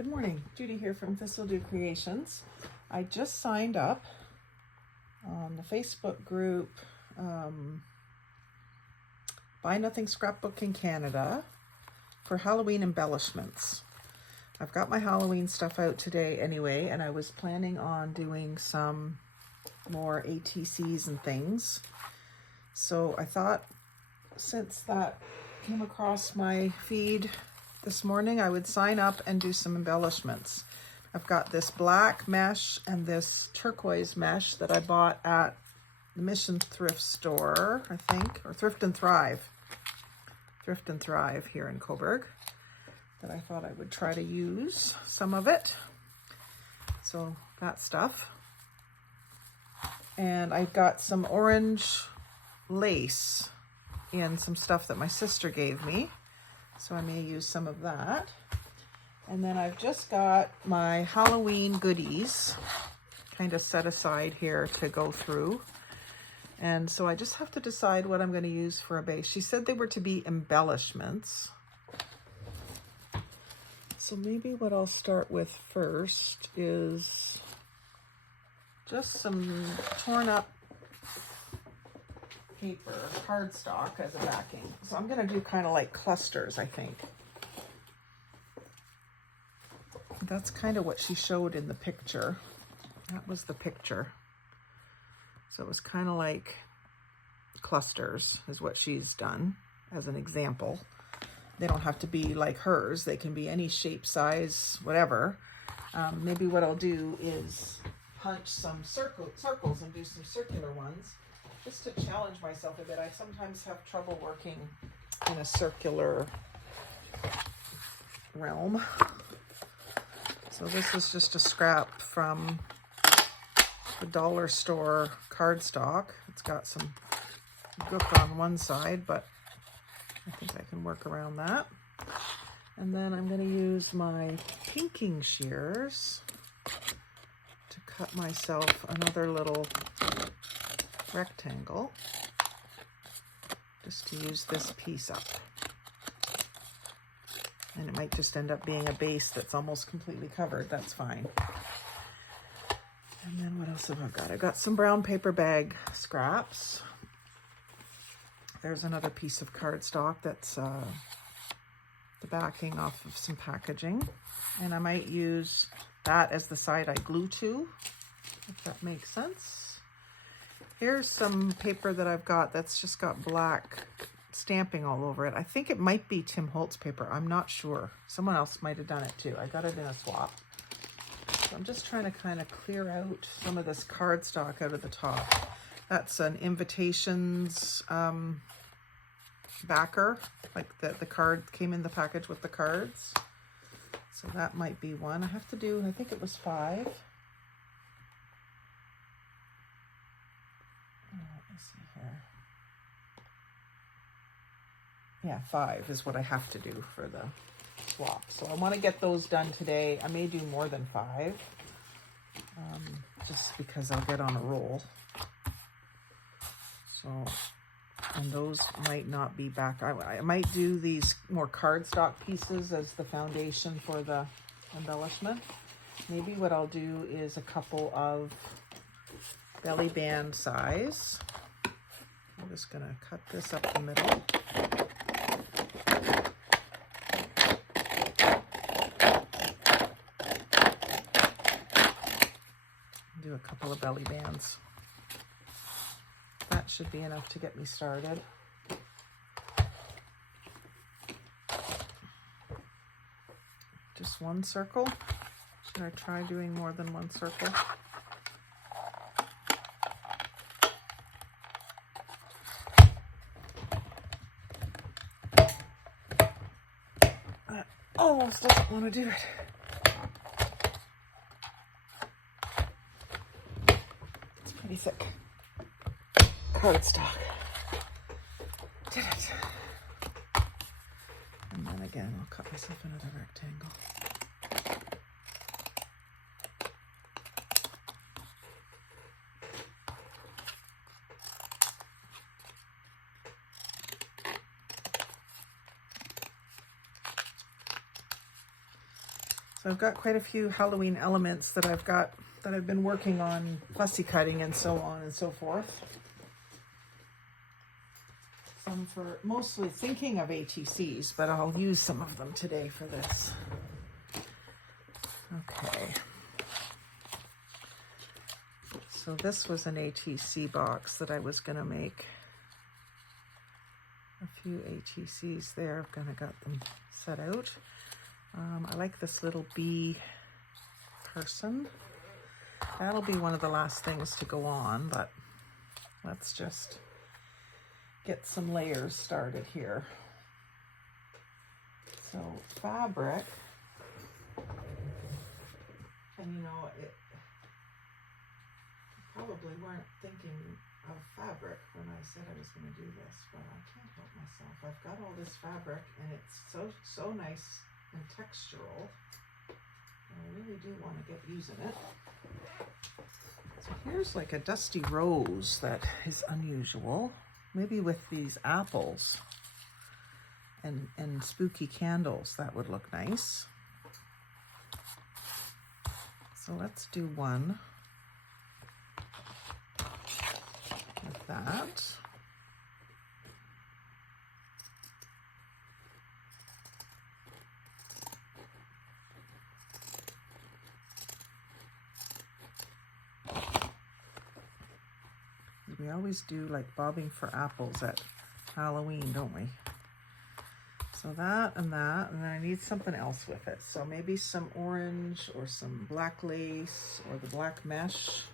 Good morning, Judy here from Thistledew Creations. I just signed up on the Facebook group Buy Nothing Scrapbook in Canada for Halloween embellishments. I've got my Halloween stuff out today anyway, and I was planning on doing some more ATCs and things. So I thought, since that came across my feed this morning, I would sign up and do some embellishments. I've got this black mesh and this turquoise mesh that I bought at the Mission thrift store, I think, or Thrift and Thrive here in Coburg, that I thought I would try to use some of it. So that stuff. And I've got some orange lace in some stuff that my sister gave me, so I may use some of that. And then I've just got my Halloween goodies kind of set aside here to go through. And so I just have to decide what I'm going to use for a base. She said they were to be embellishments. So maybe what I'll start with first is just some torn up paper, cardstock as a backing. So I'm going to do kind of like clusters, I think. That's kind of what she showed in the picture. That was the picture. So it was kind of like clusters is what she's done as an example. They don't have to be like hers. They can be any shape, size, whatever. Maybe what I'll do is punch some circles and do some circular ones, just to challenge myself a bit. I sometimes have trouble working in a circular realm. So this is just a scrap from the dollar store cardstock. It's got some gook on one side, but I think I can work around that. And then I'm going to use my pinking shears to cut myself another little rectangle, just to use this piece up. And it might just end up being a base that's almost completely covered. That's fine. And then what else have I got? I've got some brown paper bag scraps. There's another piece of cardstock that's the backing off of some packaging. And I might use that as the side I glue to, if that makes sense. Here's some paper that I've got that's just got black stamping all over it. I think it might be Tim Holtz paper. I'm not sure. Someone else might have done it too. I got it in a swap. So I'm just trying to kind of clear out some of this cardstock out of the top. That's an invitations backer, like the card came in the package with the cards. So that might be one. I have to do, I think it was 5. Let me see here. Yeah, 5 is what I have to do for the swap. So I want to get those done today. I may do more than 5, just because I'll get on a roll. So, and those might not be back. I might do these more cardstock pieces as the foundation for the embellishment. Maybe what I'll do is a couple of belly band size. I'm just going to cut this up the middle. Do a couple of belly bands. That should be enough to get me started. Just one circle. Should I try doing more than one circle? That almost doesn't want to do it. It's pretty thick cardstock. Did it. And then again, I'll cut myself another rectangle. So I've got quite a few Halloween elements that I've been working on, fussy cutting and so on and so forth. Some for mostly thinking of ATCs, but I'll use some of them today for this. Okay. So this was an ATC box that I was going to make. A few ATCs there. I've kind of got them set out. I like this little bee person. That'll be one of the last things to go on, but let's just get some layers started here. So fabric, and you know, it probably weren't thinking of fabric when I said I was going to do this, but I can't help myself. I've got all this fabric and it's so nice and textural. I really do want to get using it. So here's like a dusty rose that is unusual. Maybe with these apples and spooky candles, that would look nice. So let's do one with that. We always do like bobbing for apples at Halloween, don't we? So that, and then I need something else with it. So maybe some orange or some black lace or the black mesh.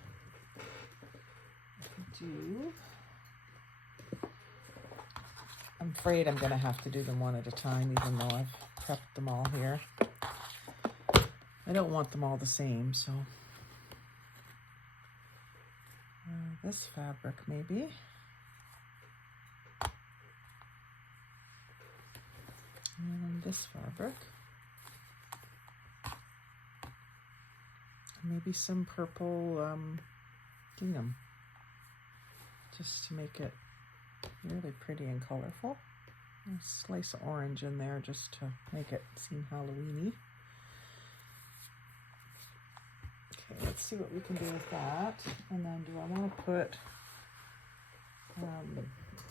I'm afraid I'm gonna have to do them one at a time, even though I've prepped them all here. I don't want them all the same, so. This fabric maybe. And this fabric. Maybe some purple gingham. Just to make it really pretty and colorful. A slice of orange in there just to make it seem Halloween-y. Okay, let's see what we can do with that. And then do I want to put,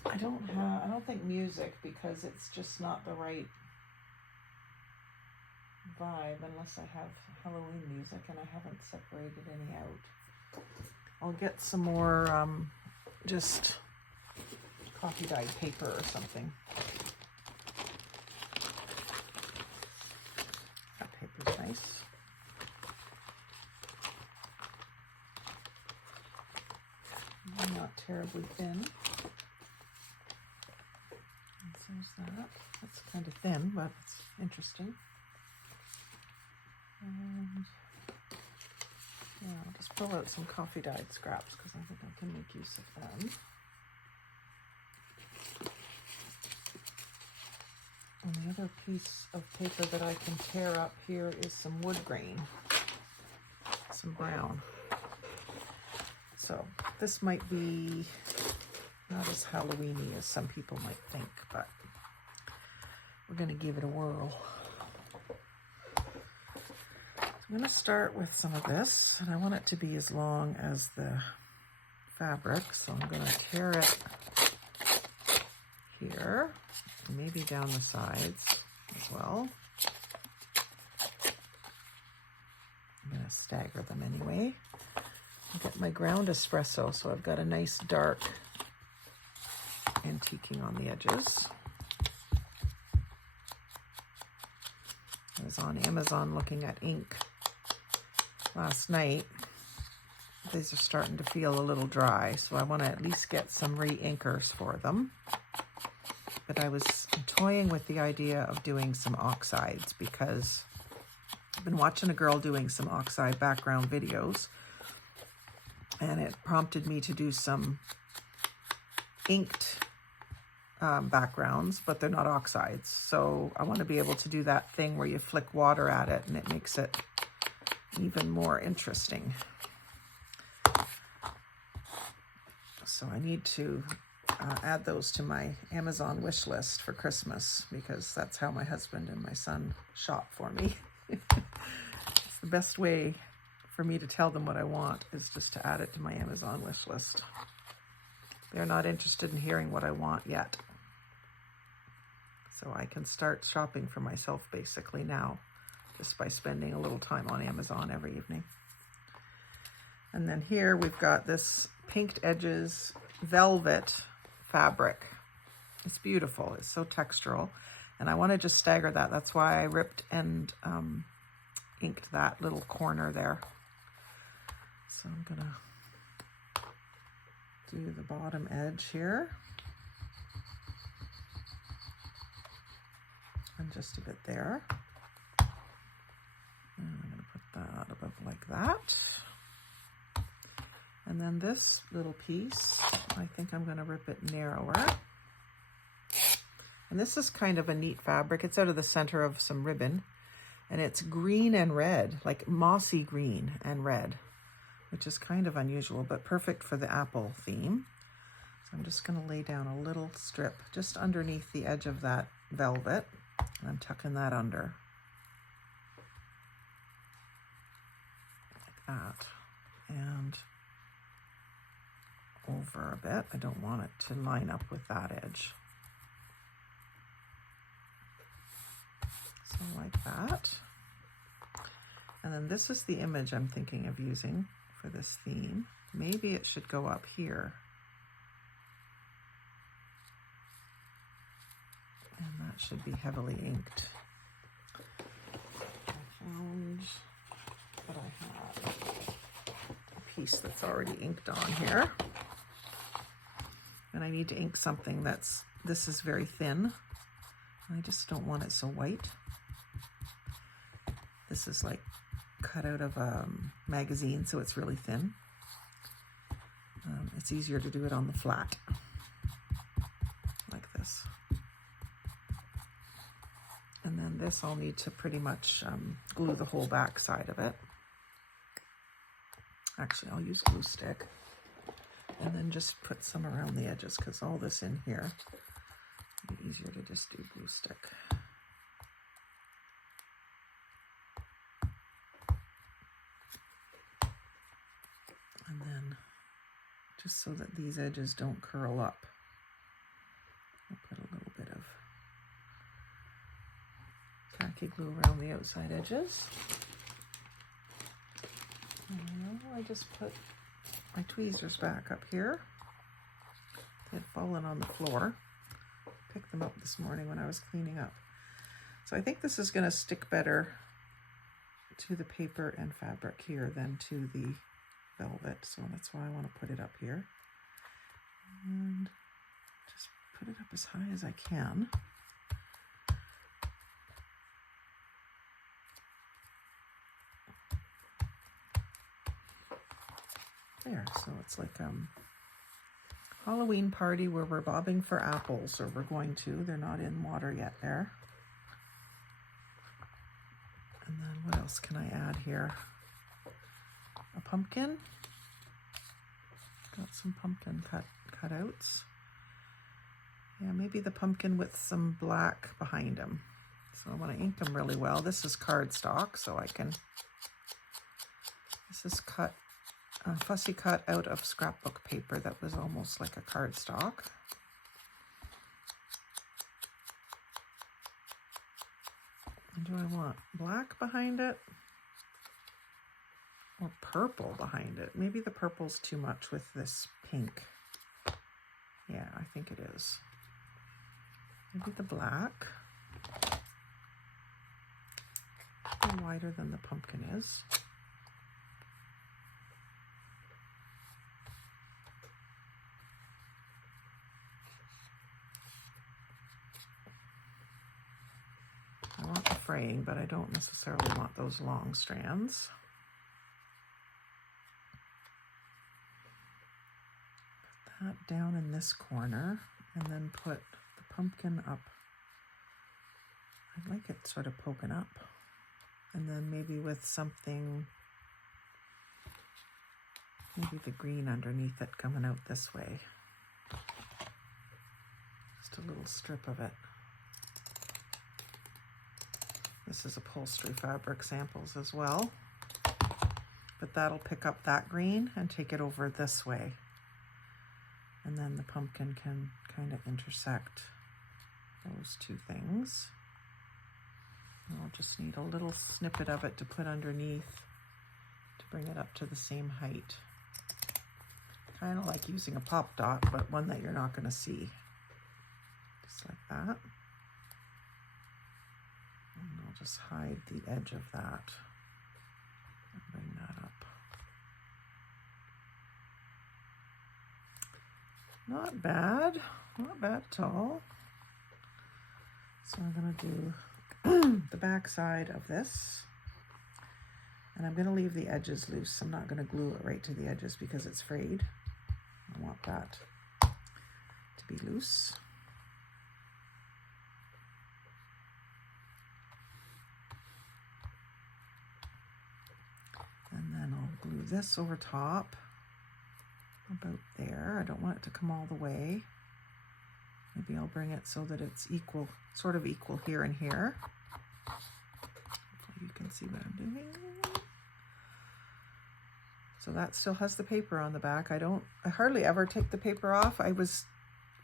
I don't think music, because it's just not the right vibe unless I have Halloween music, and I haven't separated any out. I'll get some more just coffee dyed paper or something. That paper's nice. Not terribly thin. And so there's that. That's kind of thin, but it's interesting. And yeah, I'll just pull out some coffee dyed scraps because I think I can make use of them. And the other piece of paper that I can tear up here is some wood grain, some brown. So this might be not as Halloween-y as some people might think, but we're going to give it a whirl. I'm going to start with some of this, and I want it to be as long as the fabric, so I'm going to tear it here, maybe down the sides as well. I'm going to stagger them anyway. I'll get my ground espresso, so I've got a nice dark antiquing on the edges. I was on Amazon looking at ink last night. These are starting to feel a little dry, so I want to at least get some re-inkers for them. But I was toying with the idea of doing some oxides because I've been watching a girl doing some oxide background videos, and it prompted me to do some inked backgrounds, but they're not oxides. So I want to be able to do that thing where you flick water at it and it makes it even more interesting. So I need to add those to my Amazon wish list for Christmas, because that's how my husband and my son shop for me. The best way for me to tell them what I want is just to add it to my Amazon wish list. They're not interested in hearing what I want yet. So I can start shopping for myself basically now, just by spending a little time on Amazon every evening. And then here we've got this pinked edges velvet fabric. It's beautiful. It's so textural. And I want to just stagger that. That's why I ripped and inked that little corner there. So I'm going to do the bottom edge here. And just a bit there. And I'm going to put that above like that. And then this little piece, I think I'm going to rip it narrower. And this is kind of a neat fabric. It's out of the center of some ribbon. And it's green and red, like mossy green and red, which is kind of unusual, but perfect for the apple theme. So I'm just going to lay down a little strip just underneath the edge of that velvet. And I'm tucking that under. Like that. And over a bit. I don't want it to line up with that edge. So like that. And then this is the image I'm thinking of using for this theme. Maybe it should go up here. And that should be heavily inked. I found that I have a piece that's already inked on here. And I need to ink something this is very thin. I just don't want it so white. This is like cut out of a magazine, so it's really thin. It's easier to do it on the flat, like this. And then this I'll need to pretty much glue the whole back side of it. Actually, I'll use glue stick. And then just put some around the edges, because all this in here would be easier to just do glue stick. And then just so that these edges don't curl up, I'll put a little bit of tacky glue around the outside edges. And I just put my tweezers back up here. They had fallen on the floor. Picked them up this morning when I was cleaning up. So I think this is going to stick better to the paper and fabric here than to the velvet. So that's why I want to put it up here. And just put it up as high as I can. There, so it's like Halloween party where we're bobbing for apples, or we're going to. They're not in water yet there. And then what else can I add here? A pumpkin. Got some pumpkin cutouts. Yeah, maybe the pumpkin with some black behind him. So I want to ink them really well. This is cardstock, so I can. This is fussy cut out of scrapbook paper that was almost like a cardstock. And do I want black behind it or purple behind it? Maybe the purple's too much with this pink. Yeah, I think it is. Maybe the black. A little wider than the pumpkin is. I want the fraying, but I don't necessarily want those long strands. Put that down in this corner, and then put the pumpkin up. I like it sort of poking up. And then maybe with something, maybe the green underneath it coming out this way. Just a little strip of it. This is upholstery fabric samples as well. but that'll pick up that green and take it over this way. And then the pumpkin can kind of intersect those two things. And I'll just need a little snippet of it to put underneath to bring it up to the same height. Kind of like using a pop dot, but one that you're not going to see. Just like that. And I'll just hide the edge of that and bring that up. Not bad, not bad at all. So I'm going to do the back side of this, and I'm going to leave the edges loose. I'm not going to glue it right to the edges because it's frayed. I want that to be loose. And then I'll glue this over top, about there. I don't want it to come all the way. Maybe I'll bring it so that it's equal, sort of equal here and here. Hopefully you can see what I'm doing. So that still has the paper on the back. I hardly ever take the paper off. I was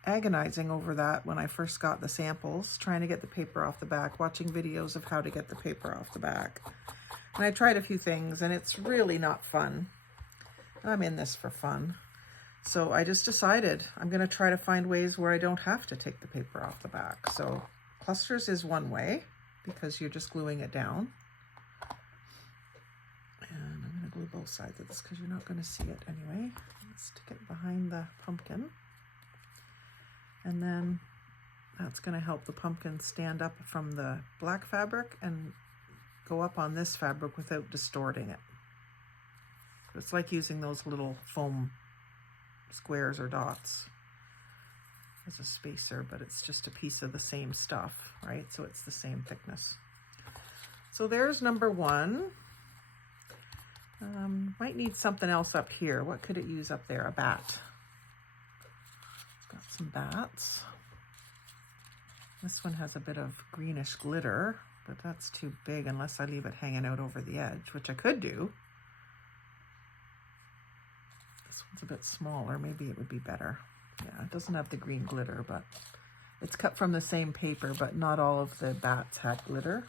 agonizing over that when I first got the samples, trying to get the paper off the back, watching videos of how to get the paper off the back. And I tried a few things, and it's really not fun. I'm in this for fun. So I just decided I'm going to try to find ways where I don't have to take the paper off the back. So clusters is one way because you're just gluing it down. And I'm going to glue both sides of this because you're not going to see it anyway. Let's stick it behind the pumpkin. And then that's going to help the pumpkin stand up from the black fabric and go up on this fabric without distorting it. It's like using those little foam squares or dots as a spacer, but it's just a piece of the same stuff, right? So it's the same thickness. So there's number one. Might need something else up here. What could it use up there? A bat. It's got some bats. This one has a bit of greenish glitter, but that's too big unless I leave it hanging out over the edge, which I could do. This one's a bit smaller. Maybe it would be better. Yeah, it doesn't have the green glitter, but it's cut from the same paper, but not all of the bats had glitter.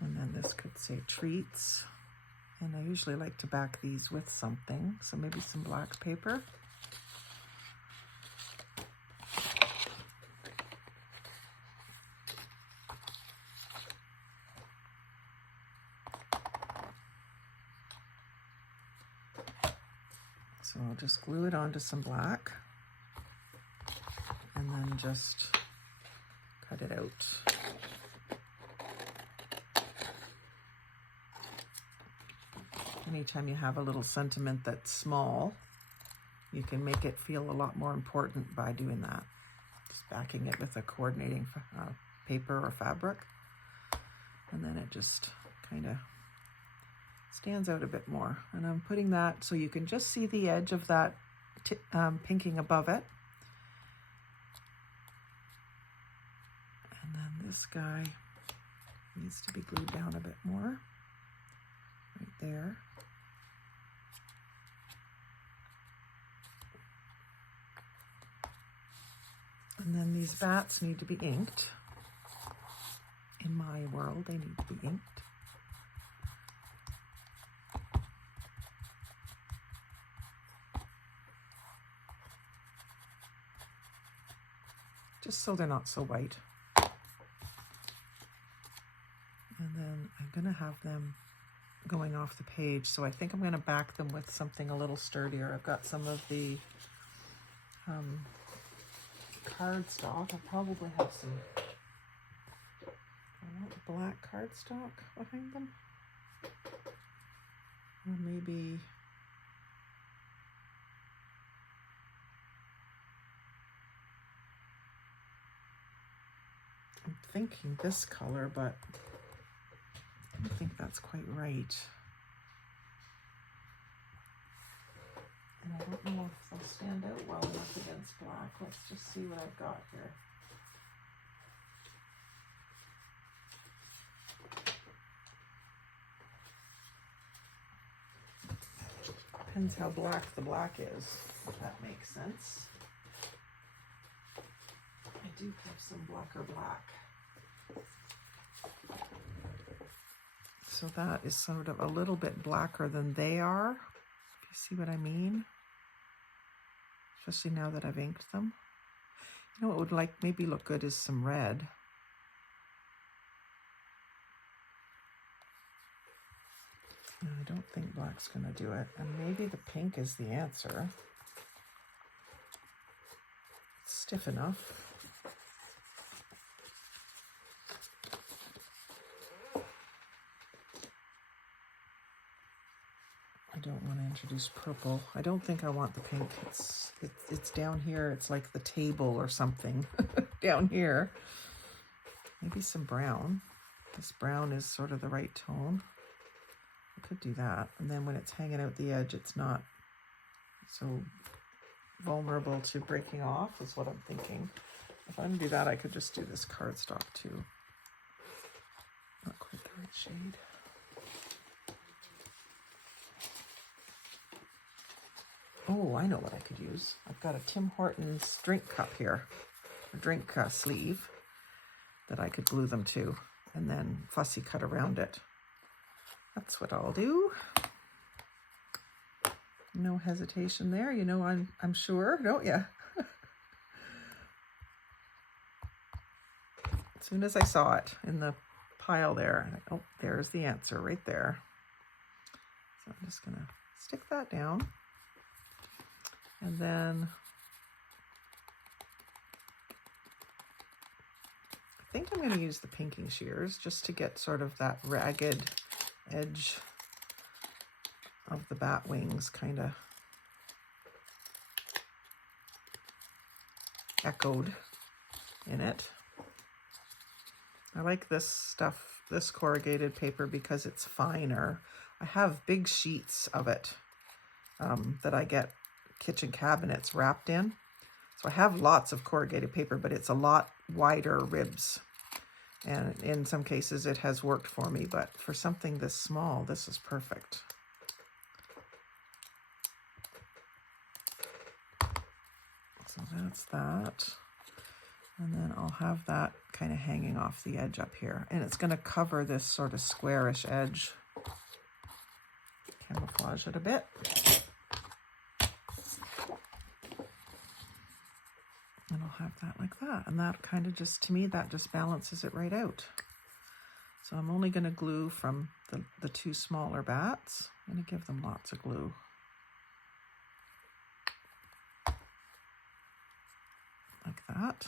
And then this could say treats. And I usually like to back these with something. So maybe some black paper. So I'll just glue it onto some black and then just cut it out. Anytime you have a little sentiment that's small, you can make it feel a lot more important by doing that. Just backing it with a coordinating paper or fabric. And then it just kind of stands out a bit more. And I'm putting that so you can just see the edge of that pinking above it. And then this guy needs to be glued down a bit more. Right there. And then these bats need to be inked. In my world, they need to be inked. Just so they're not so white. And then I'm going to have them going off the page, so I think I'm going to back them with something a little sturdier. I've got some of the cardstock. I'll probably have some black cardstock behind them, or maybe I'm thinking this color, but I don't think that's quite right. And I don't know if they'll stand out well enough against black. Let's just see what I've got here. Depends how black the black is, if that makes sense. I do have some blacker black. So that is sort of a little bit blacker than they are, if you see what I mean. Especially now that I've inked them. You know what would like maybe look good is some red. I don't think black's gonna do it. And maybe the pink is the answer. It's stiff enough. I don't want to introduce purple. I don't think I want the pink. It's down here. It's like the table or something down here. Maybe some brown. This brown is sort of the right tone. I could do that. And then when it's hanging out the edge, it's not so vulnerable to breaking off, is what I'm thinking. If I'm gonna do that, I could just do this cardstock too. Not quite the right shade. Oh, I know what I could use. I've got a Tim Hortons drink cup here, a drink sleeve that I could glue them to and then fussy cut around it. That's what I'll do. No hesitation there. You know, I'm sure, don't you? As soon as I saw it in the pile there, oh, there's the answer right there. So I'm just gonna stick that down. And then I think I'm going to use the pinking shears just to get sort of that ragged edge of the bat wings kind of echoed in it. I like this stuff, this corrugated paper, because it's finer. I have big sheets of it that I get kitchen cabinets wrapped in. So I have lots of corrugated paper, but it's a lot wider ribs. And in some cases it has worked for me, but for something this small, this is perfect. So that's that. And then I'll have that kind of hanging off the edge up here. And it's going to cover this sort of squarish edge. Camouflage it a bit. And I'll have that like that. And that kind of just, to me, that just balances it right out. So I'm only going to glue from the two smaller bats. I'm going to give them lots of glue. Like that.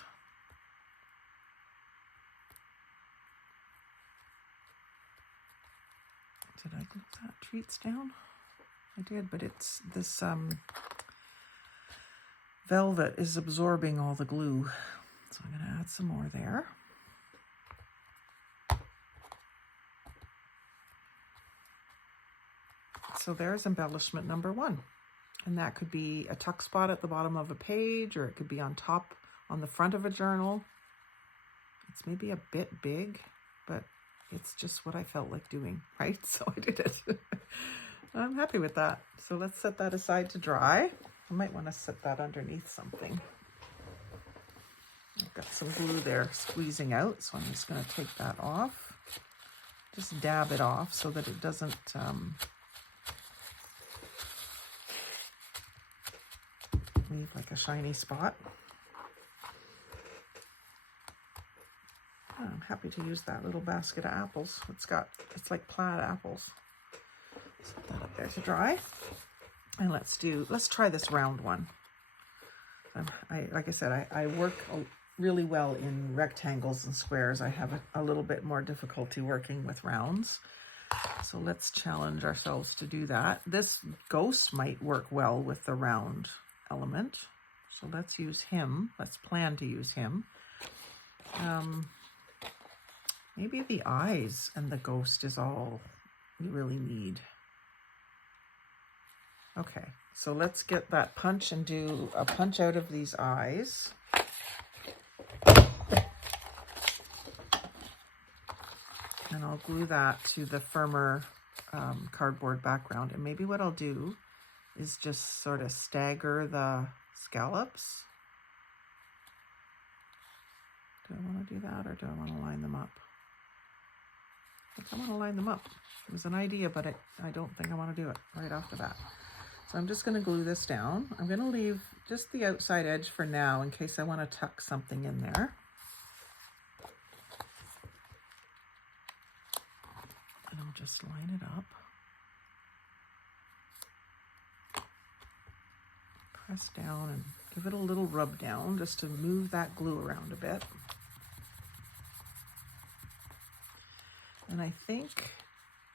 Did I glue that treats down? I did, but it's this velvet is absorbing all the glue. So I'm going to add some more there. So there's embellishment number 1. And that could be a tuck spot at the bottom of a page, or it could be on top, on the front of a journal. It's maybe a bit big, but it's just what I felt like doing, right? So I did it. I'm happy with that. So let's set that aside to dry. I might want to set that underneath something. I've got some glue there squeezing out, so I'm just going to take that off. Just dab it off so that it doesn't leave like a shiny spot. I'm happy to use that little basket of apples. It's like plaid apples. Set that up there to dry. And let's try this round one. Like I said, I work really well in rectangles and squares. I have a little bit more difficulty working with rounds. So let's challenge ourselves to do that. This ghost might work well with the round element. So let's use him. Let's plan to use him. Maybe the eyes and the ghost is all we really need. Okay, so let's get that punch and do a punch out of these eyes. And I'll glue that to the firmer cardboard background. And maybe what I'll do is just sort of stagger the scallops. Do I want to do that, or do I want to line them up? I think I want to line them up. It was an idea, but I don't think I want to do it right off the bat. So I'm just going to glue this down. I'm going to leave just the outside edge for now in case I want to tuck something in there. And I'll just line it up. Press down and give it a little rub down just to move that glue around a bit. And I think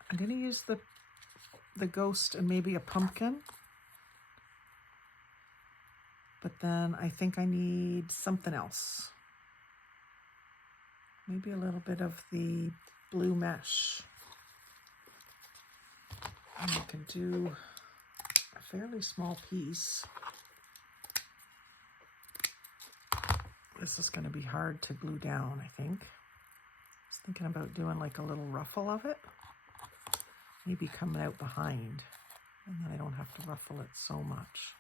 I'm going to use the ghost and maybe a pumpkin. But then I think I need something else. Maybe a little bit of the blue mesh. And I can do a fairly small piece. This is going to be hard to glue down, I think. I was thinking about doing like a little ruffle of it. Maybe coming out behind. And then I don't have to ruffle it so much.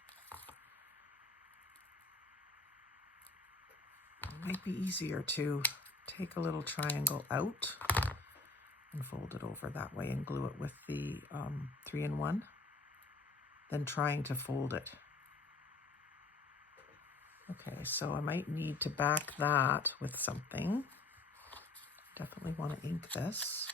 It might be easier to take a little triangle out and fold it over that way and glue it with the 3-in-1 than trying to fold it. Okay, so I might need to back that with something. Definitely want to ink this.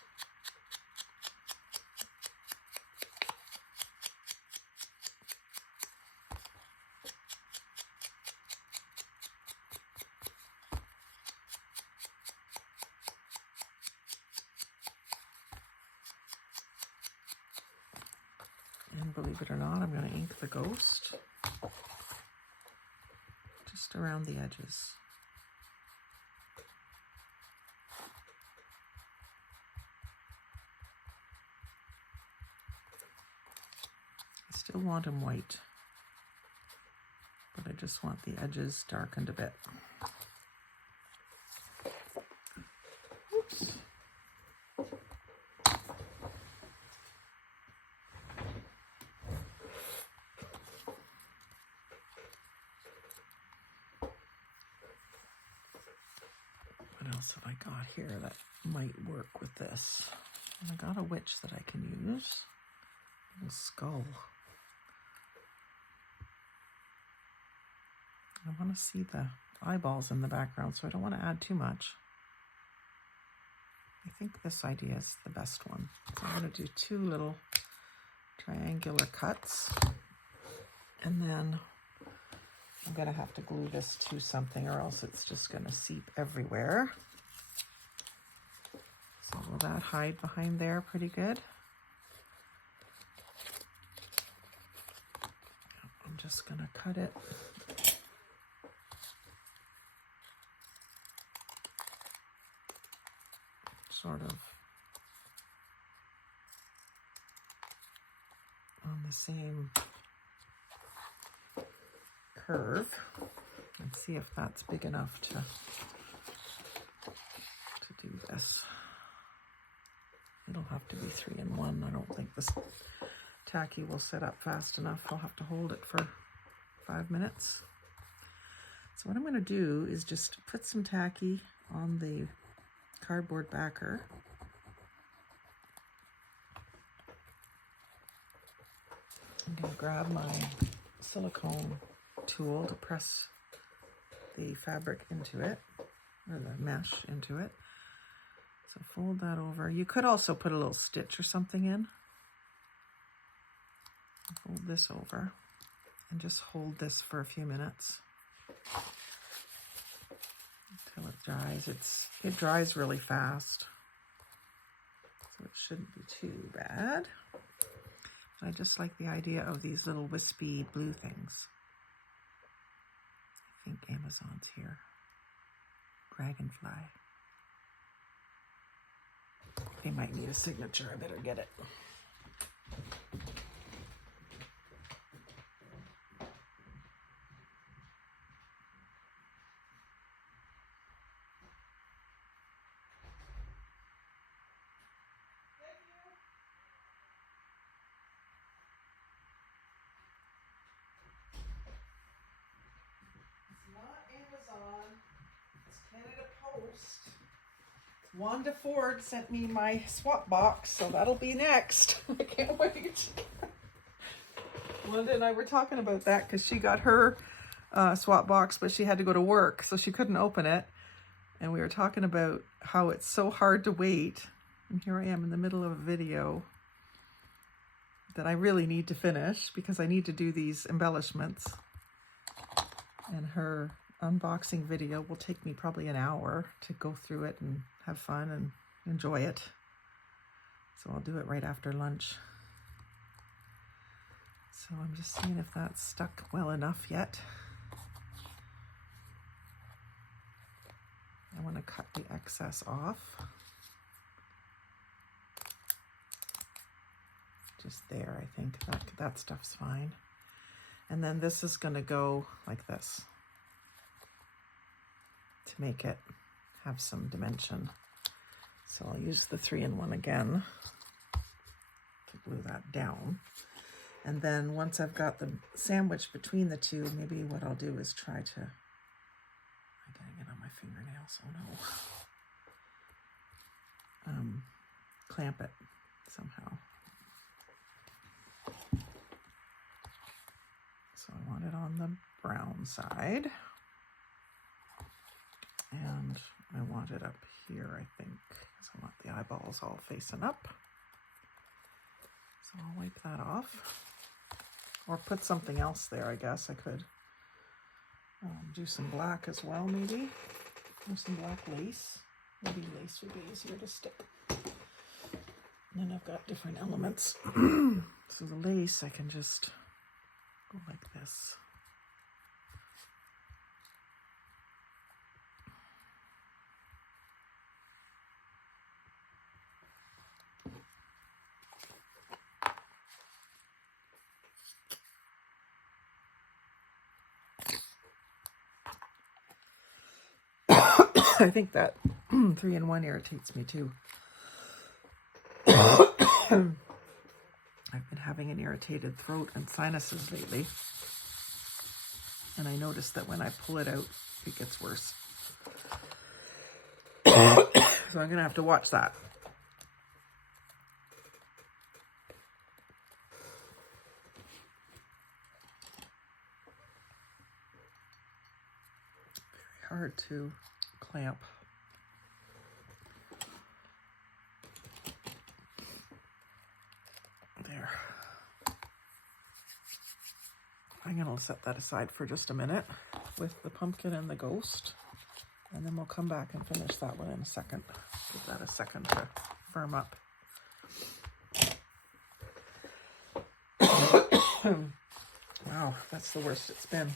And believe it or not, I'm going to ink the ghost just around the edges. I still want him white, but I just want the edges darkened a bit. Oops. What else have I got here that might work with this? And I got a witch that I can use. A skull. I want to see the eyeballs in the background, so I don't want to add too much. I think this idea is the best one. So I'm going to do 2 little triangular cuts, and then I'm going to have to glue this to something or else it's just going to seep everywhere. So will that hide behind there pretty good? I'm just going to cut it. Sort of on the same curve, and see if that's big enough to do this. It'll have to be 3-in-1. I don't think this tacky will set up fast enough. I'll have to hold it for 5 minutes. So what I'm going to do is just put some tacky on the cardboard backer. I'm going to grab my silicone tool to press the fabric into it, or the mesh into it. So fold that over. You could also put a little stitch or something in. Fold this over and just hold this for a few minutes until it dries. It dries really fast, so it shouldn't be too bad. I just like the idea of these little wispy blue things. I think Amazon's here. Dragonfly. They might need a signature. I better get it. post. Wanda Ford sent me my swap box, so that'll be next. I can't wait. Wanda and I were talking about that because she got her swap box, but she had to go to work, so she couldn't open it. And we were talking about how it's so hard to wait. And here I am in the middle of a video that I really need to finish because I need to do these embellishments. And her unboxing video will take me probably an hour to go through it and have fun and enjoy it. So I'll do it right after lunch. So I'm just seeing if that's stuck well enough yet. I want to cut the excess off. Just there, I think that stuff's fine. And then this is going to go like this to make it have some dimension. So I'll use the 3-in-1 again to glue that down. And then once I've got them sandwiched between the two, maybe what I'll do is try to, I'm getting it on my fingernails, oh no. Clamp it somehow. So I want it on the brown side. And I want it up here, I think, because I want the eyeballs all facing up. So I'll wipe that off. Or put something else there, I guess. I could do some black as well, maybe. Or some black lace. Maybe lace would be easier to stick. And then I've got different elements. So the lace, I can just go like this. I think that 3-in-1 irritates me too. I've been having an irritated throat and sinuses lately. And I noticed that when I pull it out, it gets worse. So I'm going to have to watch that. Very hard to clamp. There. I'm going to set that aside for just a minute with the pumpkin and the ghost, and then we'll come back and finish that one in a second. Give that a second to firm up. Wow, that's the worst it's been.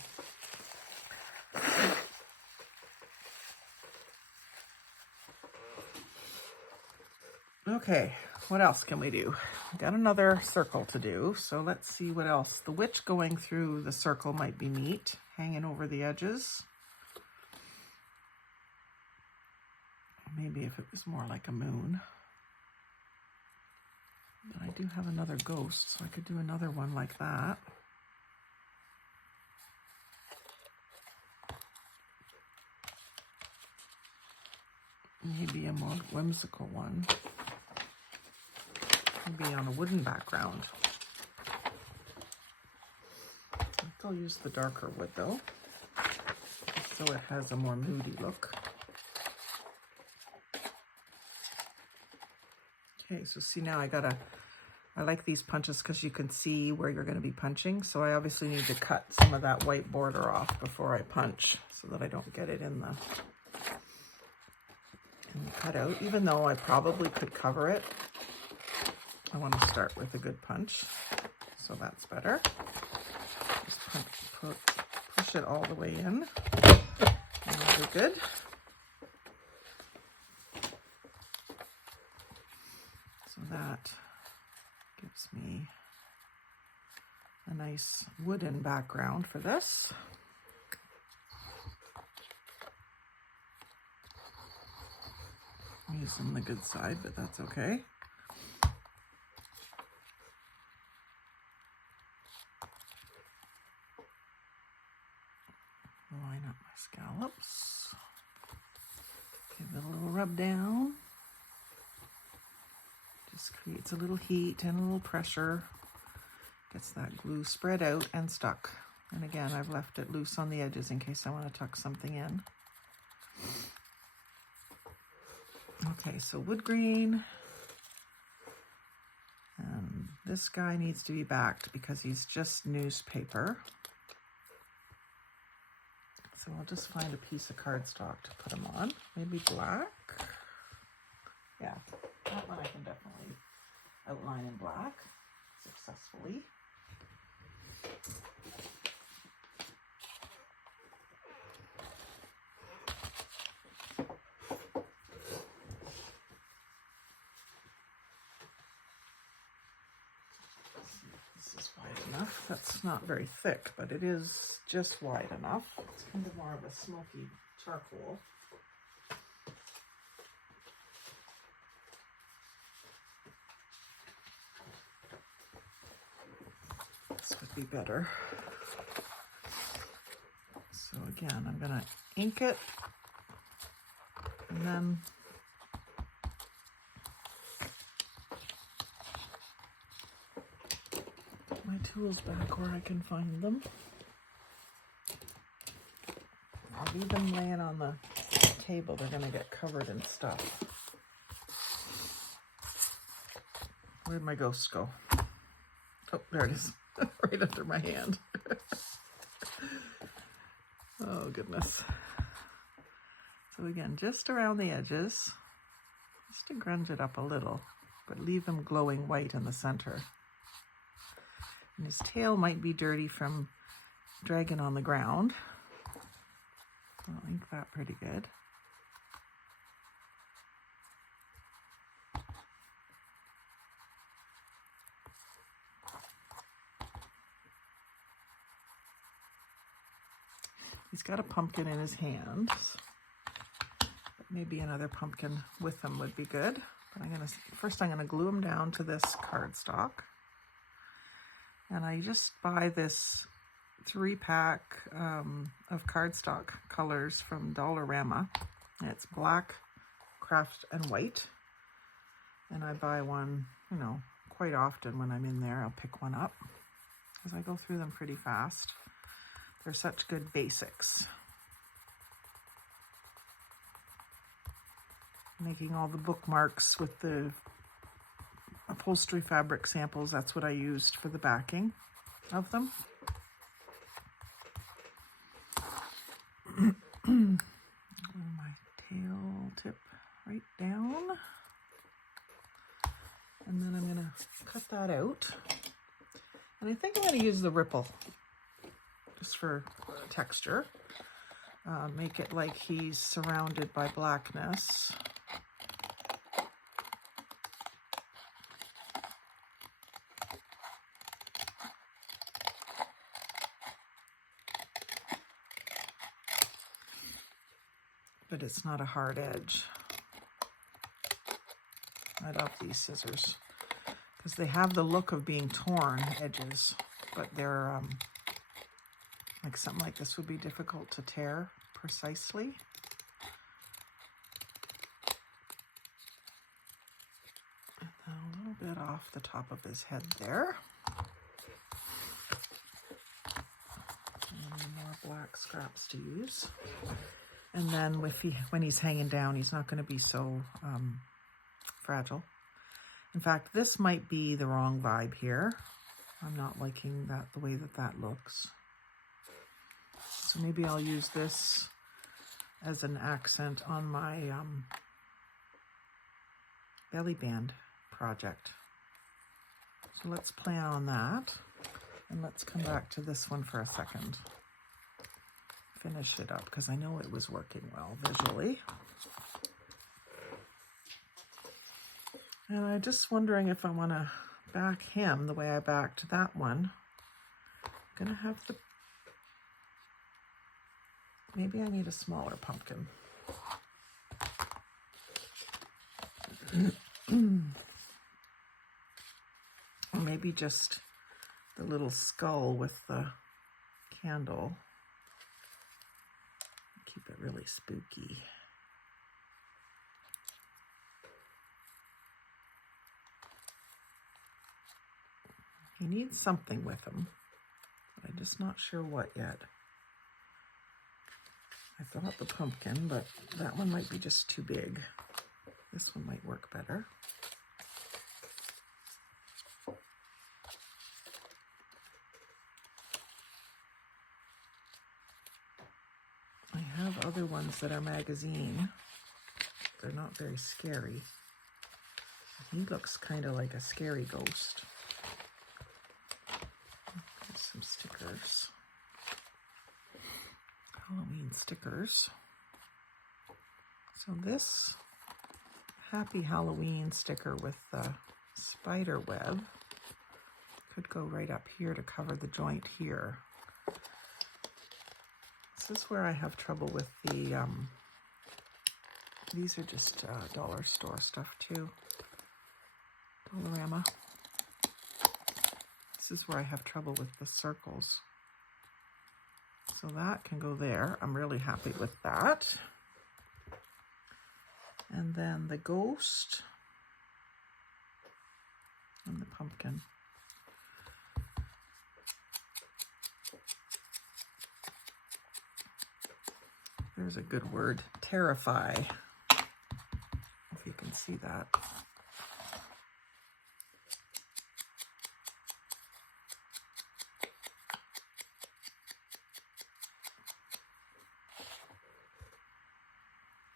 Okay, what else can we do? Got another circle to do, so let's see what else. The witch going through the circle might be neat, hanging over the edges. Maybe if it was more like a moon. But I do have another ghost, so I could do another one like that. Maybe a more whimsical one. Maybe on a wooden background. I think I'll use the darker wood though, just so it has a more moody look. Okay, so see now I like these punches because you can see where you're going to be punching. So I obviously need to cut some of that white border off before I punch so that I don't get it in the cutout, even though I probably could cover it. I want to start with a good punch, so that's better. Just push it all the way in. That'll be good. So that gives me a nice wooden background for this. I'm using the good side, but that's okay. Line up my scallops. Give it a little rub down. Just creates a little heat and a little pressure. Gets that glue spread out and stuck. And again, I've left it loose on the edges in case I want to tuck something in. Okay, so wood green. And this guy needs to be backed because he's just newspaper. So I'll just find a piece of cardstock to put him on. Maybe black. Yeah, that one I can definitely outline in black successfully. That's not very thick, but it is just wide enough. It's kind of more of a smoky charcoal. This would be better. So again, I'm going to ink it and then my tools back where I can find them. I'll leave them laying on the table. They're going to get covered in stuff. Where'd my ghost go? Oh, there it is. Right under my hand. Oh, goodness. So again, just around the edges, just to grunge it up a little, but leave them glowing white in the center. And his tail might be dirty from dragging on the ground. So I'll ink that pretty good. He's got a pumpkin in his hand. But maybe another pumpkin with him would be good. But I'm gonna glue him down to this cardstock. And I just buy this 3-pack of cardstock colors from Dollarama. And it's black, craft, and white. And I buy one, quite often when I'm in there. I'll pick one up because I go through them pretty fast. They're such good basics. Making all the bookmarks with the upholstery fabric samples, that's what I used for the backing of them. My tail tip right down. And then I'm going to cut that out. And I think I'm going to use the ripple just for texture. Make it like he's surrounded by blackness. But it's not a hard edge. I love these scissors because they have the look of being torn edges, but they're like something like this would be difficult to tear precisely. And then a little bit off the top of his head there. And more black scraps to use. And then when he's hanging down, he's not going to be so fragile. In fact, this might be the wrong vibe here. I'm not liking that the way that looks. So maybe I'll use this as an accent on my belly band project. So let's plan on that. And let's come back to this one for a second. Finish it up because I know it was working well visually. And I'm just wondering if I want to back him the way I backed that one. I'm going to have the... Maybe I need a smaller pumpkin. Or maybe just the little skull with the candle. Keep it really spooky. He needs something with him, but I'm just not sure what yet. I thought the pumpkin, but that one might be just too big. This one might work better. I have other ones that are magazine. They're not very scary. He looks kind of like a scary ghost. There's some stickers. Halloween stickers. So this Happy Halloween sticker with the spider web could go right up here to cover the joint here. This is where I have trouble with the, these are just dollar store stuff too. Dollarama. This is where I have trouble with the circles. So that can go there. I'm really happy with that. And then the ghost and the pumpkin. There's a good word, terrify, if you can see that.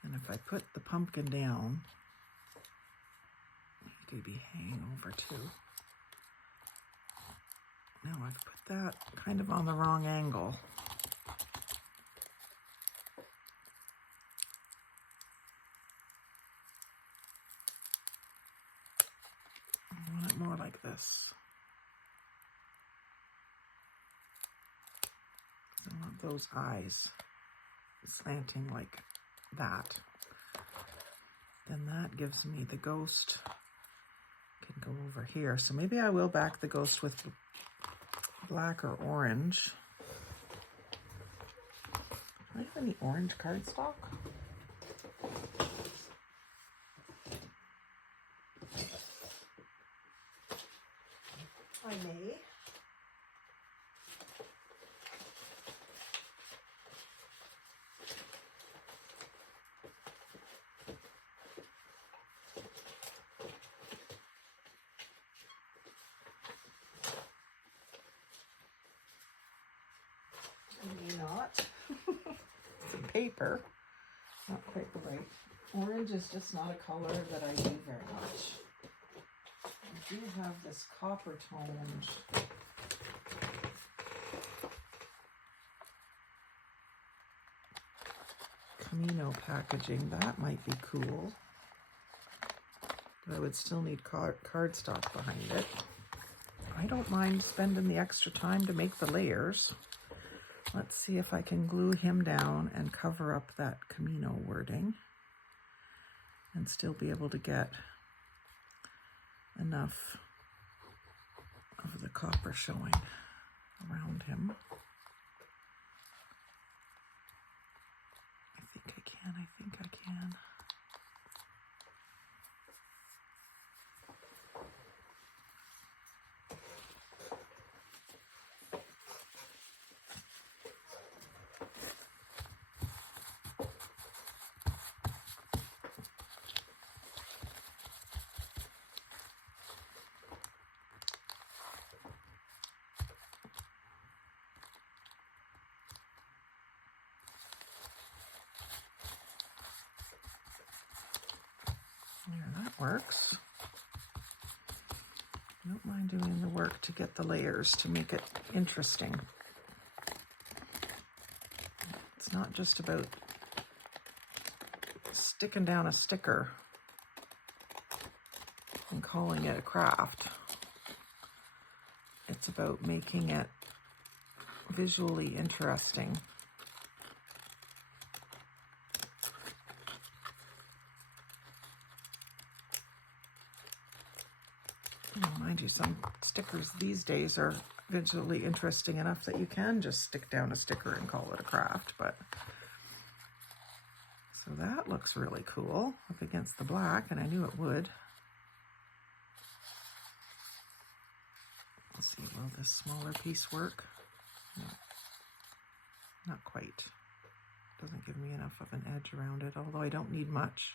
And if I put the pumpkin down, he could be hanging over too. Now I've put that kind of on the wrong angle. I want it more like this. I want those eyes slanting like that. Then that gives me the ghost can go over here. So maybe I will back the ghost with black or orange. Do I have any orange cardstock? I may. Maybe not. Some paper. Not quite the right. Orange is just not a color that I do very much. I do have this copper toned Camino packaging. That might be cool. But I would still need cardstock behind it. I don't mind spending the extra time to make the layers. Let's see if I can glue him down and cover up that Camino wording and still be able to get enough of the copper showing around him. I think I can. There, that works. I don't mind doing the work to get the layers to make it interesting. It's not just about sticking down a sticker and calling it a craft. It's about making it visually interesting. Mind you, some stickers these days are visually interesting enough that you can just stick down a sticker and call it a craft, but so that looks really cool up against the black, and I knew it would. Let's see, will this smaller piece work? No, not quite. Doesn't give me enough of an edge around it, although I don't need much.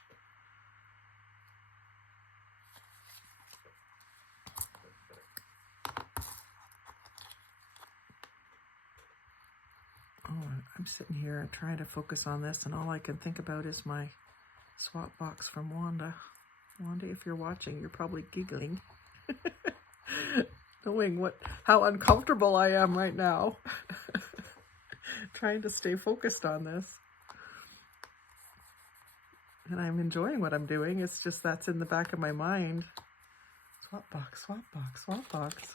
Oh, I'm sitting here trying to focus on this, and all I can think about is my swap box from Wanda. Wanda, if you're watching, you're probably giggling, knowing how uncomfortable I am right now, trying to stay focused on this. And I'm enjoying what I'm doing. It's just that's in the back of my mind. Swap box, swap box, swap box.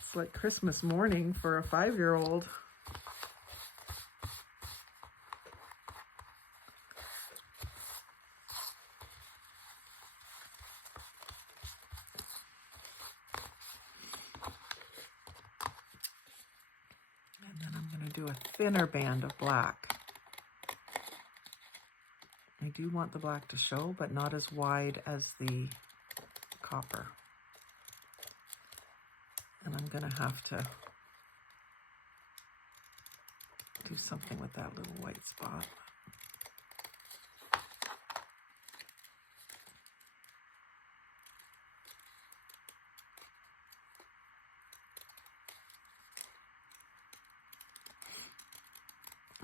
It's like Christmas morning for a 5-year-old. And then I'm going to do a thinner band of black. I do want the black to show, but not as wide as the copper. And I'm going to have to do something with that little white spot.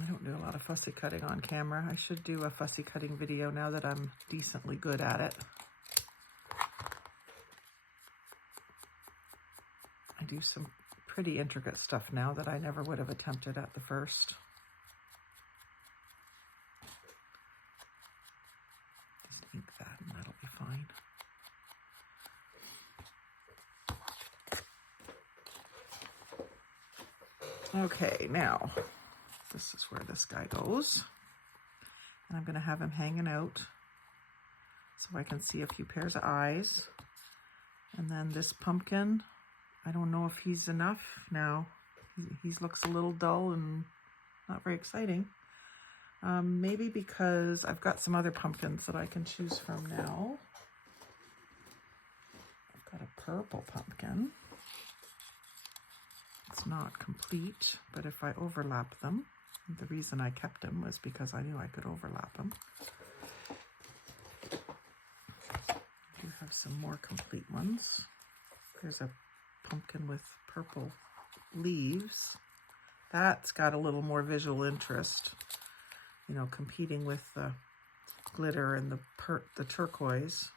I don't do a lot of fussy cutting on camera. I should do a fussy cutting video now that I'm decently good at it. I do some pretty intricate stuff now that I never would have attempted at the first. Just ink that and that'll be fine. Okay, now this is where this guy goes. And I'm going to have him hanging out so I can see a few pairs of eyes. And then this pumpkin, I don't know if he's enough now. He looks a little dull and not very exciting. Maybe because I've got some other pumpkins that I can choose from now. I've got a purple pumpkin. It's not complete, but if I overlap them, the reason I kept them was because I knew I could overlap them. I do have some more complete ones. There's a pumpkin with purple leaves. That's got a little more visual interest, you know, competing with the glitter and the turquoise.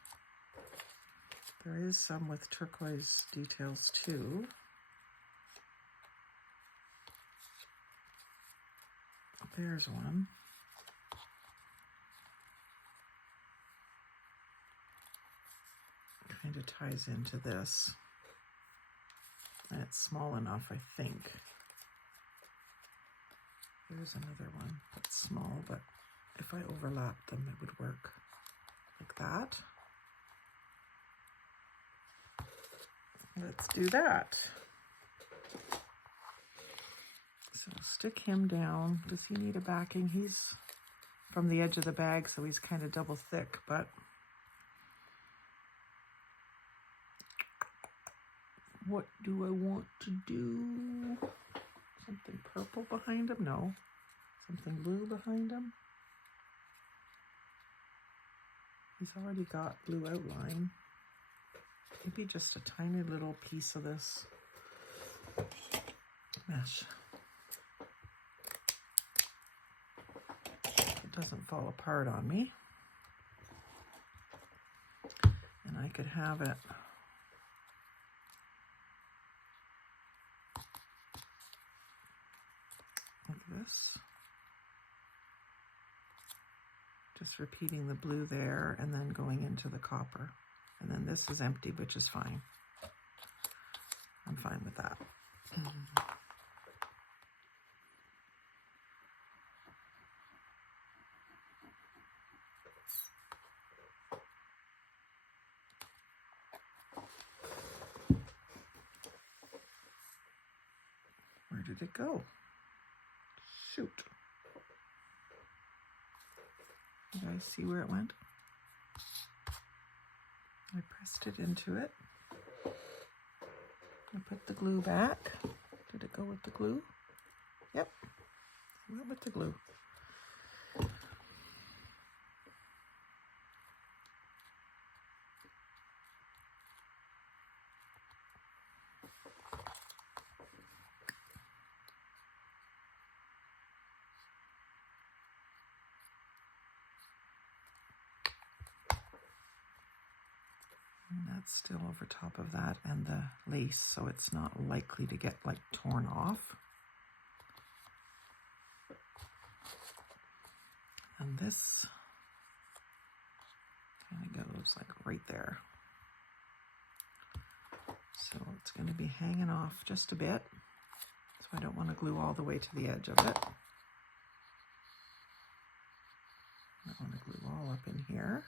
There is some with turquoise details too. There's one. Kind of ties into this. And it's small enough, I think. There's another one that's small, but if I overlap them, it would work like that. Let's do that. So stick him down. Does he need a backing? He's from the edge of the bag, so he's kind of double thick, but what do I want to do? Something purple behind him? No. Something blue behind him? He's already got blue outline. Maybe just a tiny little piece of this mesh. It doesn't fall apart on me. And I could have it like this. Just repeating the blue there and then going into the copper. And then this is empty, which is fine. I'm fine with that. Where did it go? Shoot. You guys see where it went? I pressed it into it. I put the glue back. Did it go with the glue? Yep, went with the glue. And that's still over top of that and the lace, so it's not likely to get like torn off. And this kind of goes like right there. So it's going to be hanging off just a bit. So I don't want to glue all the way to the edge of it. I want to glue all up in here.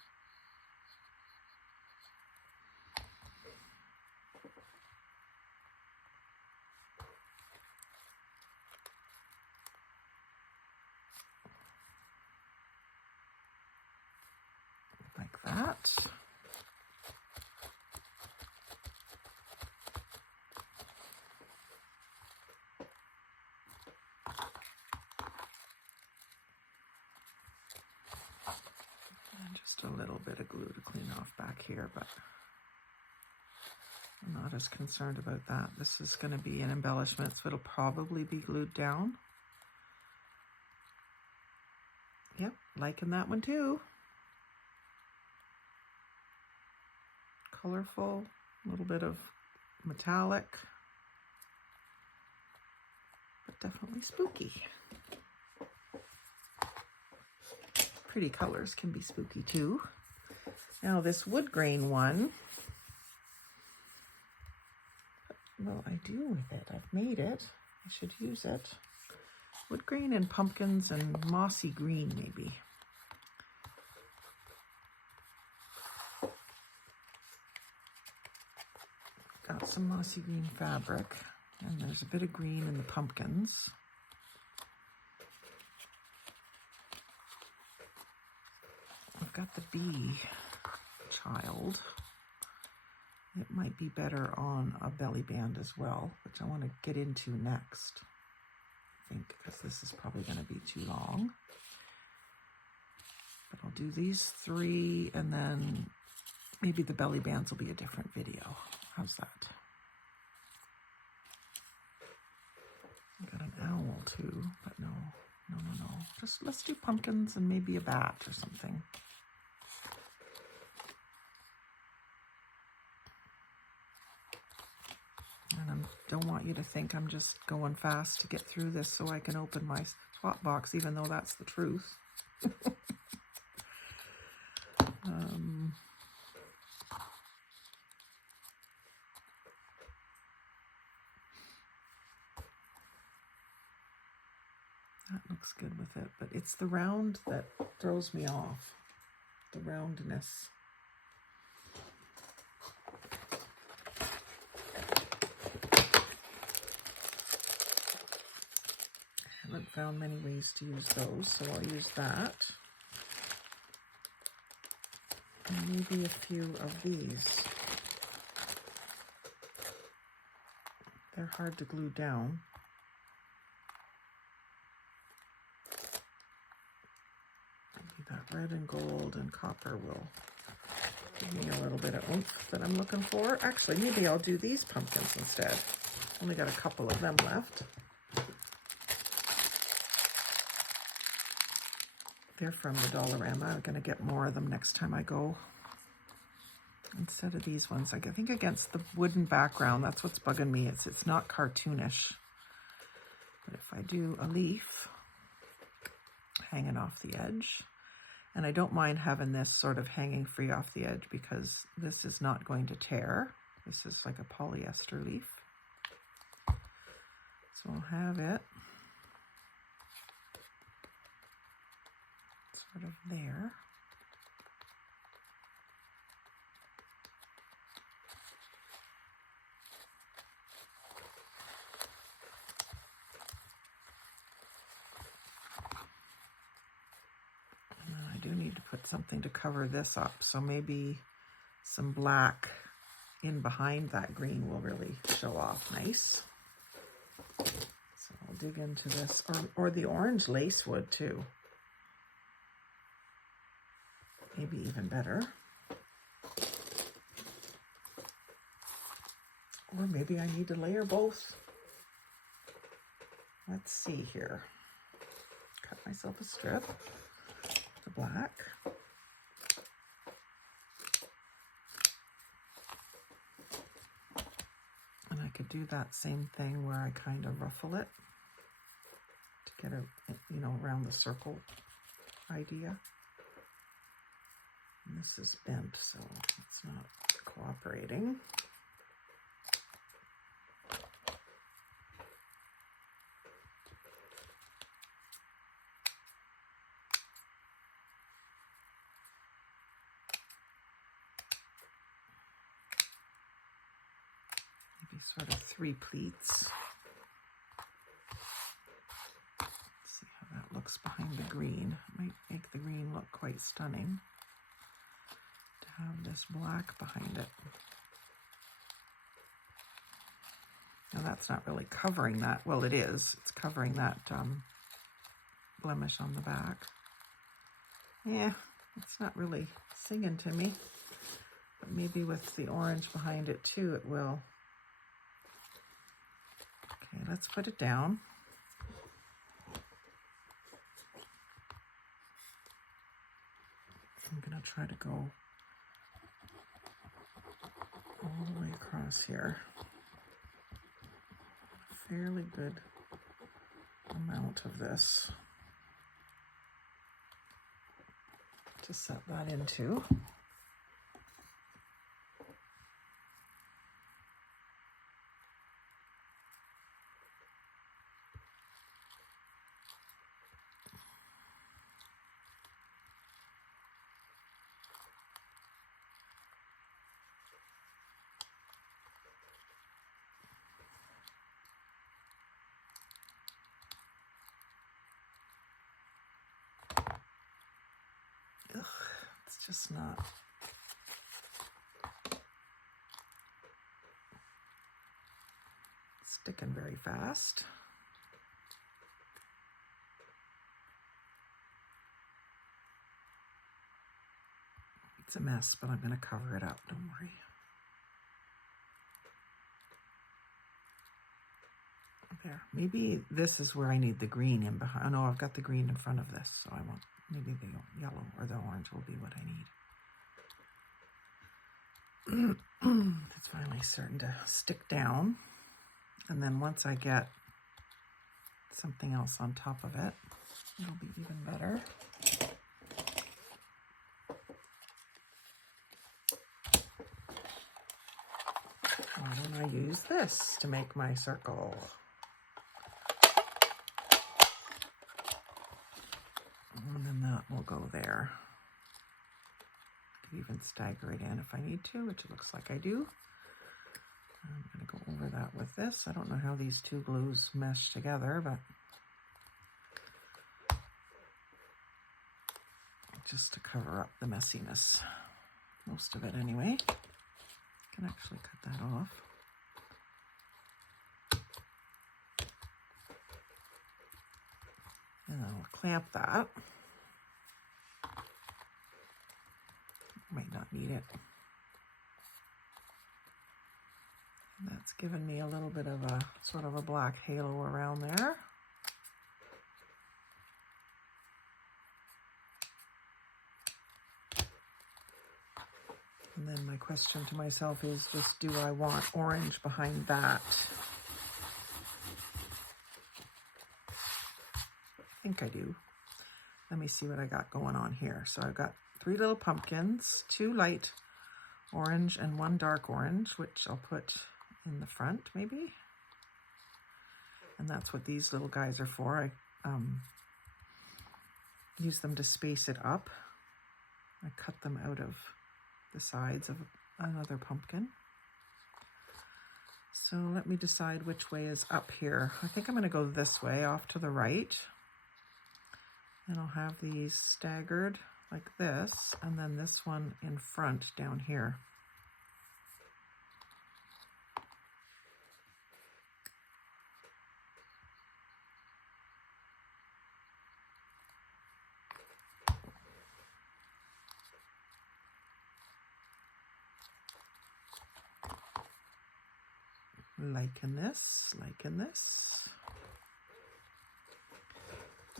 Like that. And just a little bit of glue to clean off back here, but I'm not as concerned about that. This is going to be an embellishment, so it'll probably be glued down. Yep, liking that one too. Colorful, a little bit of metallic, but definitely spooky. Pretty colors can be spooky too. Now this wood grain one, what will I do with it? I've made it. I should use it. Wood grain and pumpkins and mossy green maybe. Got some mossy green fabric, and there's a bit of green in the pumpkins. I've got the bee child. It might be better on a belly band as well, which I want to get into next, I think, because this is probably going to be too long. But I'll do these three, and then maybe the belly bands will be a different video. How's that? I got an owl too, but no. Just let's do pumpkins and maybe a bat or something. And I don't want you to think I'm just going fast to get through this so I can open my swap box, even though that's the truth. That looks good with it, but it's the round that throws me off, the roundness. I haven't found many ways to use those, so I'll use that. And maybe a few of these. They're hard to glue down. That red and gold and copper will give me a little bit of oomph that I'm looking for. Actually, maybe I'll do these pumpkins instead. Only got a couple of them left. They're from the Dollarama. I'm going to get more of them next time I go. Instead of these ones, I think against the wooden background, that's what's bugging me. It's not cartoonish. But if I do a leaf hanging off the edge, and I don't mind having this sort of hanging free off the edge because this is not going to tear. This is like a polyester leaf. So I'll have it sort of there. I do need to put something to cover this up, so maybe some black in behind that green will really show off nice. So I'll dig into this, or the orange lace wood too. Maybe even better. Or maybe I need to layer both. Let's see here. Cut myself a strip, the black. And I could do that same thing where I kind of ruffle it to get it, you know, around the circle idea. And this is bent, so it's not cooperating. Maybe sort of 3 pleats. Let's see how that looks behind the green. It might make the green look quite stunning to have this black behind it. Now that's not really covering that. Well, it is. It's covering that blemish on the back. Yeah, it's not really singing to me. But maybe with the orange behind it too, it will. Okay, let's put it down. I'm going to try to go all the way across here. A fairly good amount of this to set that into. Ugh, it's just not. Sticking very fast. It's a mess, but I'm going to cover it up, don't worry. There. Maybe this is where I need the green in behind. Oh no, I've got the green in front of this, so I want maybe the yellow or the orange will be what I need. It's finally starting to stick down. And then once I get something else on top of it, it'll be even better. Why don't I use this to make my circle? And then that will go there. I could even stagger it in if I need to, which it looks like I do. I'm going to go over that with this. I don't know how these two glues mesh together, but just to cover up the messiness. Most of it anyway. I can actually cut that off. And I'll clamp that. Might not need it. And that's given me a little bit of a sort of a black halo around there. And then my question to myself is just, do I want orange behind that? I think I do. Let me see what I got going on here. So I've got 3 little pumpkins, 2 light orange and 1 dark orange, which I'll put in the front maybe. And that's what these little guys are for. I use them to space it up. I cut them out of the sides of another pumpkin. So let me decide which way is up here. I think I'm going to go this way off to the right. And I'll have these staggered like this, and then this one in front down here. Liking this, liking this.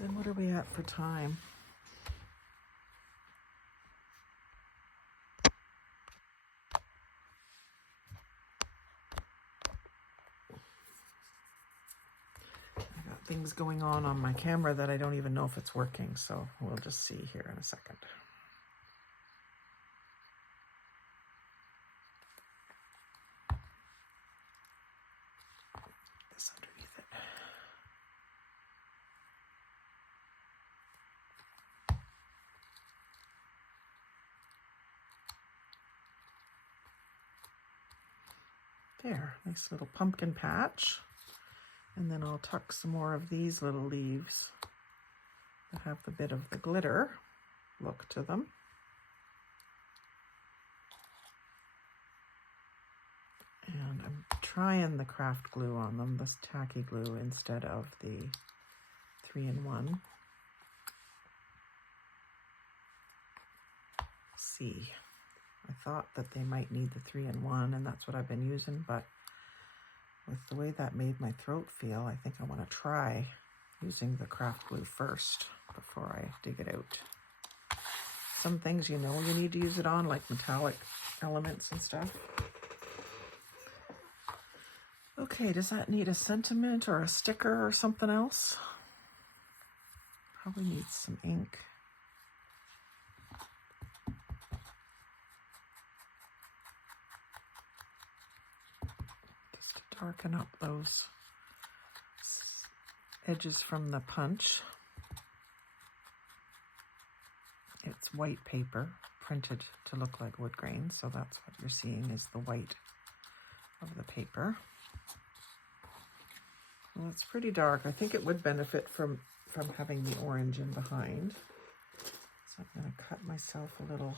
And what are we at for time? I got things going on my camera that I don't even know if it's working, so we'll just see here in a second. This underneath it. There, nice little pumpkin patch. And then I'll tuck some more of these little leaves that have the bit of the glitter look to them. And I'm trying the craft glue on them, this tacky glue instead of the 3-in-1. See, I thought that they might need the 3-in-1, and that's what I've been using, but with the way that made my throat feel, I think I want to try using the craft glue first before I dig it out. Some things you know you need to use it on, like metallic elements and stuff. Okay, does that need a sentiment or a sticker or something else? Probably needs some ink. Just to darken up those edges from the punch. It's white paper printed to look like wood grain, so that's what you're seeing is the white of the paper. Well, it's pretty dark. I think it would benefit from having the orange in behind. So I'm going to cut myself a little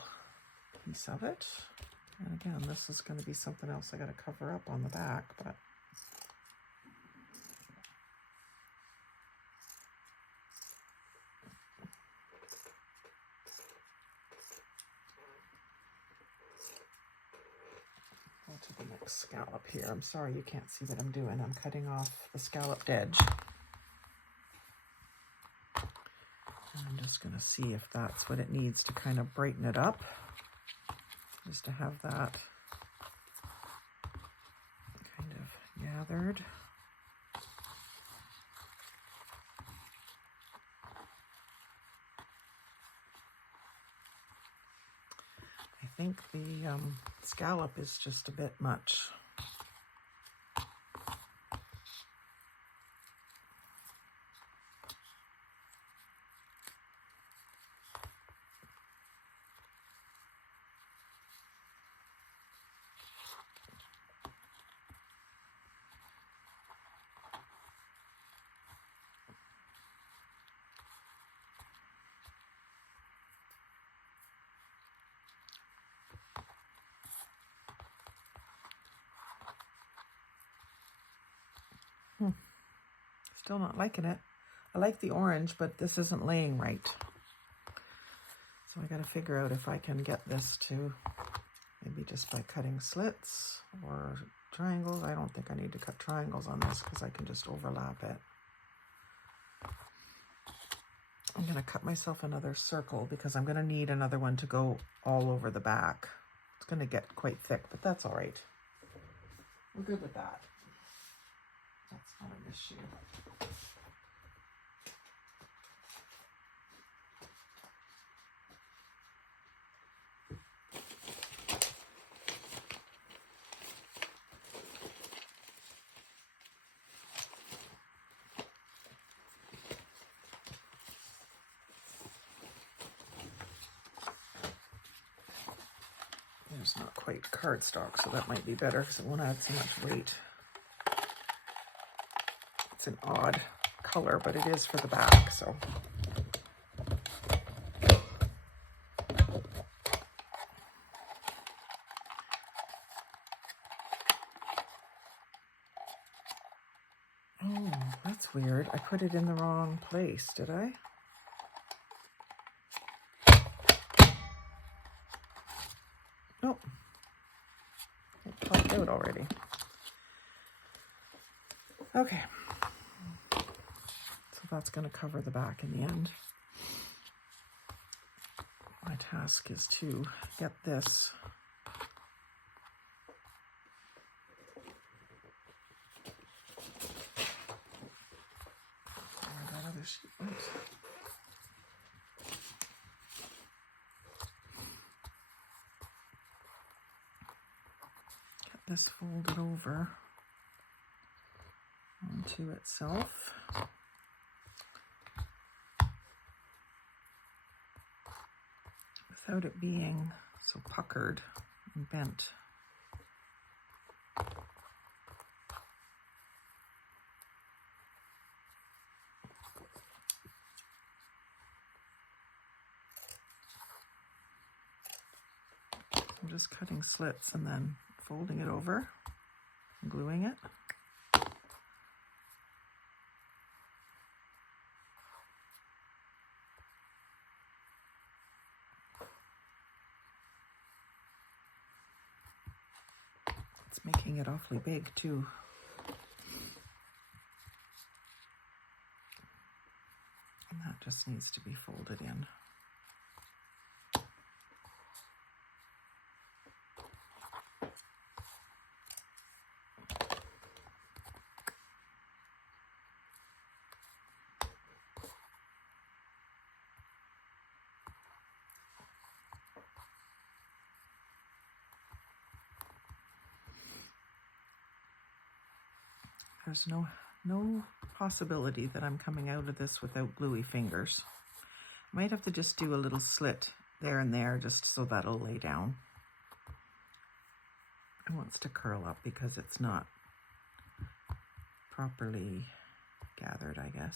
piece of it. And again, this is going to be something else I got to cover up on the back, but go to the next scallop here. I'm sorry you can't see what I'm doing. I'm cutting off the scalloped edge. And I'm just going to see if that's what it needs to kind of brighten it up. Just to have that kind of gathered. I think the scallop is just a bit much. Still not liking it. I like the orange, but this isn't laying right. So I got to figure out if I can get this to maybe just by cutting slits or triangles. I don't think I need to cut triangles on this because I can just overlap it. I'm going to cut myself another circle because I'm going to need another one to go all over the back. It's going to get quite thick, but that's all right. We're good with that. That's not an issue. It's not quite cardstock, so that might be better because it won't add so much weight. It's an odd color, but it is for the back, so. Oh, that's weird. I put it in the wrong place, did I? Oh, it popped out already. Okay, so that's going to cover the back in the end. My task is to get this where that other sheet went. Get this folded over onto itself. Without it being so puckered and bent. I'm just cutting slits and then folding it over and gluing it. It's making it awfully big too. And that just needs to be folded in. There's no possibility that I'm coming out of this without gluey fingers. I might have to just do a little slit there and there just so that'll lay down. It wants to curl up because it's not properly gathered, I guess.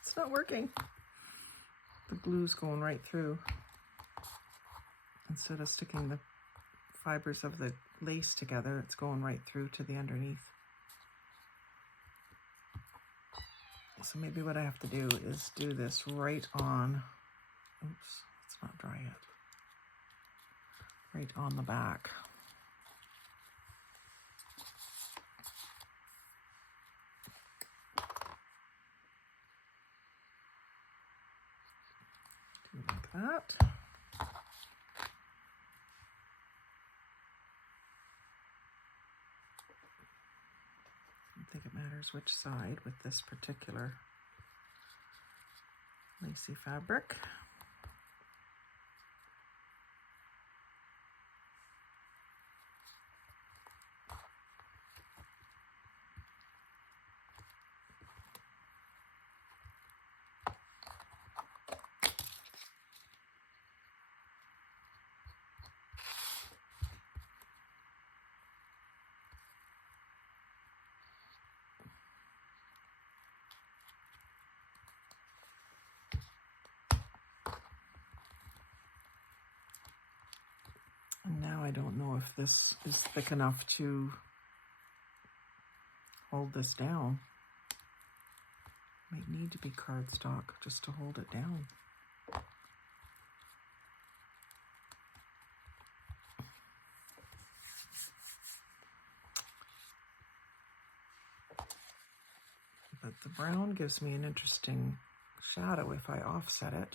It's not working. The glue's going right through. Instead of sticking the fibers of the lace together, it's going right through to the underneath. So maybe what I have to do is do this right on, oops, it's not dry yet, right on the back. Do it like that. I don't think it matters which side with this particular lacy fabric. And now I don't know if this is thick enough to hold this down. Might need to be cardstock just to hold it down. But the brown gives me an interesting shadow if I offset it.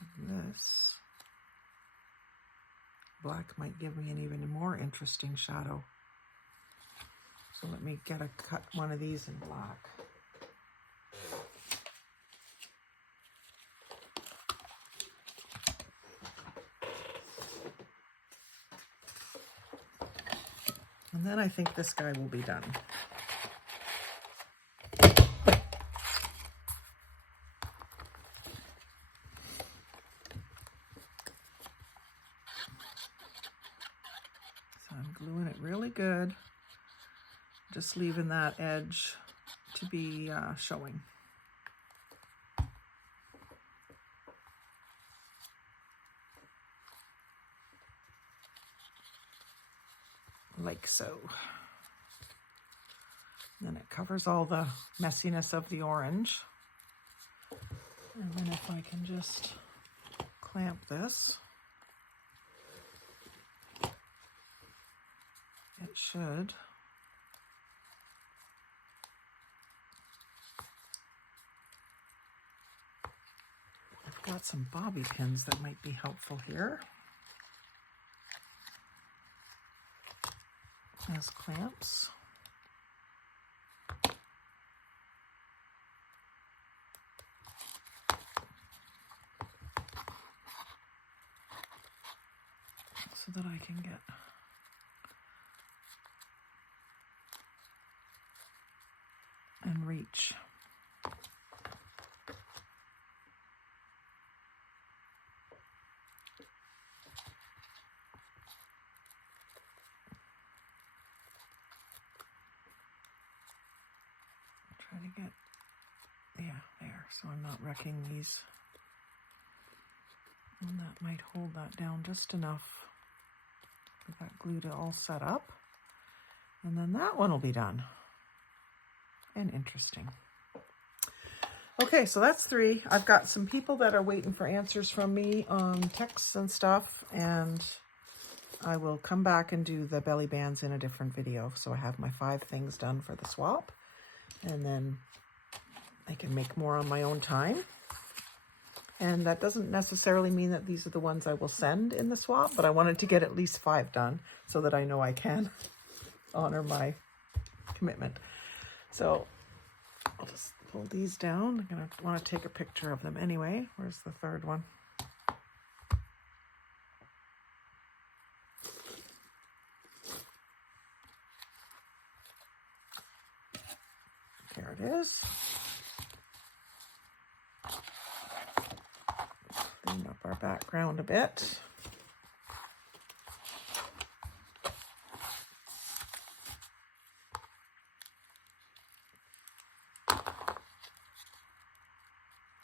Like this. Black might give me an even more interesting shadow. So let me cut one of these in black. And then I think this guy will be done. Gluing it really good, just leaving that edge to be showing. Like so. And then it covers all the messiness of the orange. And then if I can just clamp this, it should. I've got some bobby pins that might be helpful here as clamps. So that I can get and reach. Try to get, yeah, there. So I'm not wrecking these. And that might hold that down just enough. Get that glued all set up. And then that one will be done. And interesting. Okay, so that's 3. I've got some people that are waiting for answers from me on texts and stuff, and I will come back and do the belly bands in a different video. So I have my 5 things done for the swap, and then I can make more on my own time. And that doesn't necessarily mean that these are the ones I will send in the swap, but I wanted to get at least 5 done so that I know I can honor my commitment. So I'll just pull these down. I'm going to want to take a picture of them anyway. Where's the 3rd one? There it is. Clean up our background a bit.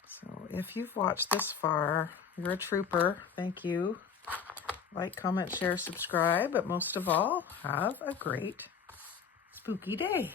So if you've watched this far, you're a trooper. Thank you. Like, comment, share, subscribe, but most of all, have a great spooky day.